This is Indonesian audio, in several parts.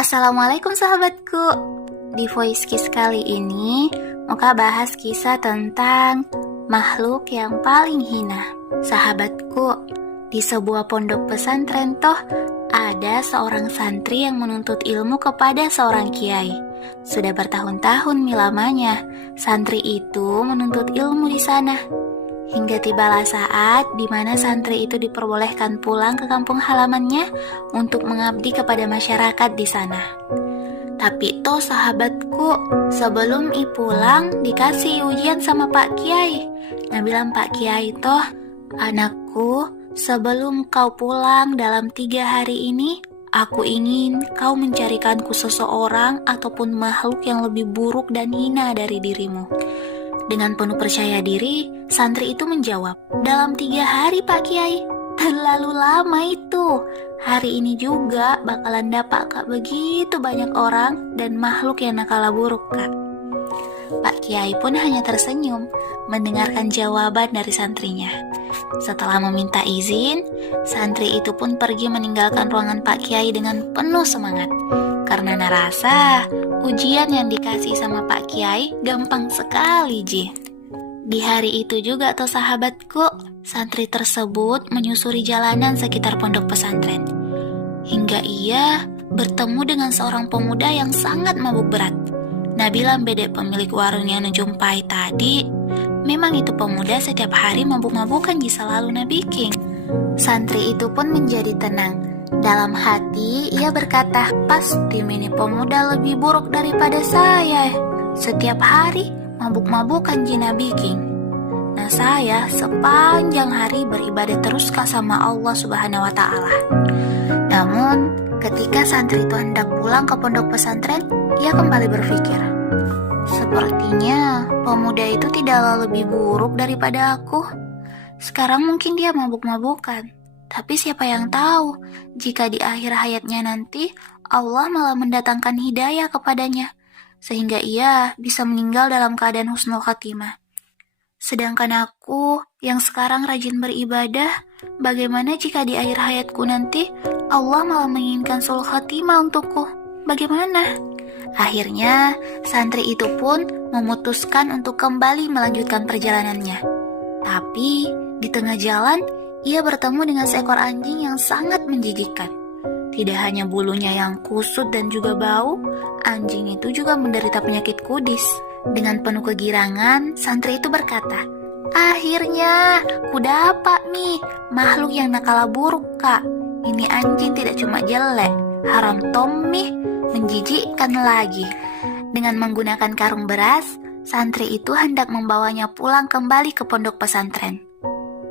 Assalamualaikum sahabatku. Di Voice Kiss kali ini Moka bahas kisah tentang makhluk yang paling hina. Sahabatku, di sebuah pondok pesantren toh ada seorang santri yang menuntut ilmu kepada seorang kiai. Sudah bertahun-tahun lamanya santri itu menuntut ilmu di sana. Hingga tibalah saat di mana santri itu diperbolehkan pulang ke kampung halamannya untuk mengabdi kepada masyarakat di sana. Tapi toh sahabatku, sebelum pulang dikasih ujian sama Pak Kiai. Nah bilang Pak Kiai toh, anakku, sebelum kau pulang dalam 3 hari ini, aku ingin kau mencarikanku seseorang ataupun makhluk yang lebih buruk dan hina dari dirimu. Dengan penuh percaya diri, santri itu menjawab, dalam 3 hari Pak Kiai. Terlalu lama itu. Hari ini juga bakalan dapat Kak begitu banyak orang dan makhluk yang nakal buruk Kak. Pak Kiai pun hanya tersenyum mendengarkan jawaban dari santrinya. Setelah meminta izin, santri itu pun pergi meninggalkan ruangan Pak Kiai dengan penuh semangat. Karena narasa ujian yang dikasih sama Pak Kiai gampang sekali Ji. Di hari itu juga tuh sahabatku, santri tersebut menyusuri jalanan sekitar pondok pesantren. Hingga ia bertemu dengan seorang pemuda yang sangat mabuk berat. Nabila bedek pemilik warung yang menjumpai tadi, memang itu pemuda setiap hari mabuk-mabukan Ji selalu nabiking. Santri itu pun menjadi tenang. Dalam hati ia berkata, pasti ini pemuda lebih buruk daripada saya. Setiap hari mabuk-mabukan Jina biking. Nah saya sepanjang hari beribadah terus sama Allah Subhanahu wa Ta'ala. Namun ketika santri itu hendak pulang ke pondok pesantren, ia kembali berpikir, sepertinya pemuda itu tidaklah lebih buruk daripada aku. Sekarang mungkin dia mabuk-mabukan. Tapi siapa yang tahu, jika di akhir hayatnya nanti, Allah malah mendatangkan hidayah kepadanya, sehingga ia bisa meninggal dalam keadaan husnul khatimah. Sedangkan aku, yang sekarang rajin beribadah, bagaimana jika di akhir hayatku nanti, Allah malah menginginkan sul khatimah untukku? Bagaimana? Akhirnya, santri itu pun memutuskan untuk kembali melanjutkan perjalanannya. Tapi, di tengah jalan, ia bertemu dengan seekor anjing yang sangat menjijikkan. Tidak hanya bulunya yang kusut dan juga bau, anjing itu juga menderita penyakit kudis. Dengan penuh kegirangan, santri itu berkata, akhirnya, kudapat nih, makhluk yang nakal buruk Kak. Ini anjing tidak cuma jelek, haram tomih, menjijikkan lagi. Dengan menggunakan karung beras, santri itu hendak membawanya pulang kembali ke pondok pesantren.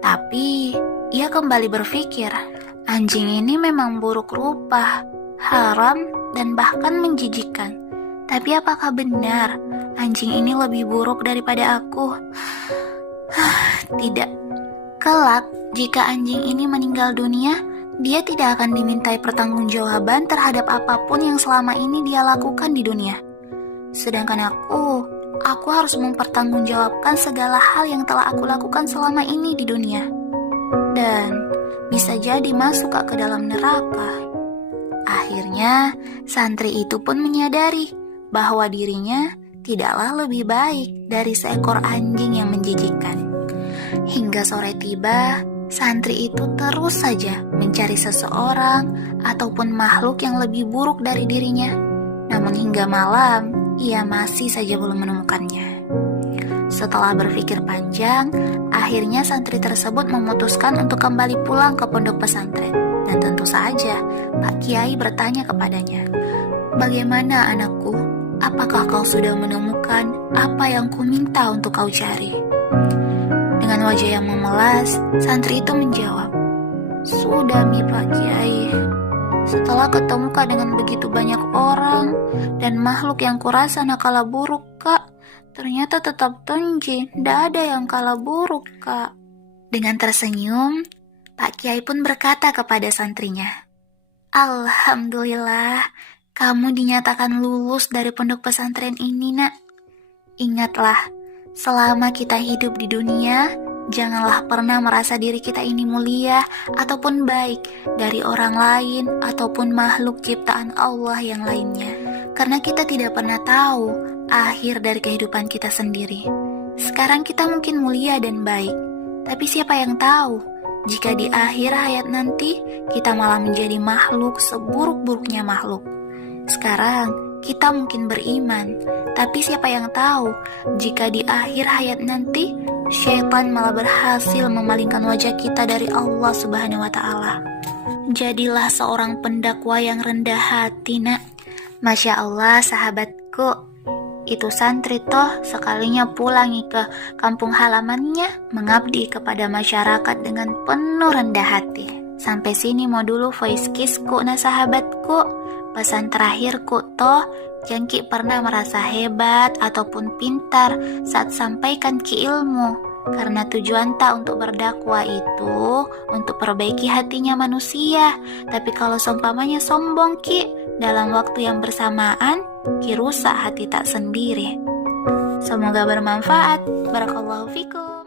Tapi ia kembali berpikir, anjing ini memang buruk rupa, haram, dan bahkan menjijikkan. Tapi apakah benar anjing ini lebih buruk daripada aku? Tidak. Kelak, jika anjing ini meninggal dunia, dia tidak akan dimintai pertanggungjawaban terhadap apapun yang selama ini dia lakukan di dunia. Sedangkan aku harus mempertanggungjawabkan segala hal yang telah aku lakukan selama ini di dunia. Dan bisa jadi masuk ke dalam neraka. Akhirnya, santri itu pun menyadari bahwa dirinya tidaklah lebih baik dari seekor anjing yang menjijikkan. Hingga sore tiba, santri itu terus saja mencari seseorang ataupun makhluk yang lebih buruk dari dirinya. Namun hingga malam, ia masih saja belum menemukannya. Setelah berpikir panjang, akhirnya santri tersebut memutuskan untuk kembali pulang ke pondok pesantren. Dan tentu saja, Pak Kiai bertanya kepadanya, bagaimana anakku? Apakah kau sudah menemukan apa yang kuminta untuk kau cari? Dengan wajah yang memelas, santri itu menjawab, sudah mi Pak Kiai. Setelah ketemu Kak dengan begitu banyak orang dan makhluk yang kurasa nakal buruk Kak, ternyata tetap tonjin, tidak ada yang kalah buruk Kak. Dengan tersenyum, Pak Kiai pun berkata kepada santrinya, Alhamdulillah, kamu dinyatakan lulus dari pondok pesantren ini nak. Ingatlah, selama kita hidup di dunia, Janganlah pernah merasa diri kita ini mulia ataupun baik dari orang lain ataupun makhluk ciptaan Allah yang lainnya. Karena kita tidak pernah tahu akhir dari kehidupan kita sendiri. Sekarang kita mungkin mulia dan baik, tapi siapa yang tahu jika di akhir hayat nanti kita malah menjadi makhluk seburuk-buruknya makhluk. Sekarang kita mungkin beriman, tapi siapa yang tahu jika di akhir hayat nanti syaitan malah berhasil memalingkan wajah kita dari Allah Subhanahu wa Ta'ala. Jadilah seorang pendakwa yang rendah hati, nak. Masya Allah, sahabatku. Itu santri toh sekalinya pulangi ke kampung halamannya mengabdi kepada masyarakat dengan penuh rendah hati. Sampai sini mau dulu voice kissku, nah sahabatku. Pesan terakhirku toh, jangan pernah merasa hebat ataupun pintar saat sampaikan ki ilmu. Karena tujuan tak untuk berdakwah itu untuk perbaiki hatinya manusia. Tapi kalau seumpamanya sombong ki, dalam waktu yang bersamaan ki rusak hati tak sendiri. Semoga bermanfaat. Barakallahu fikum.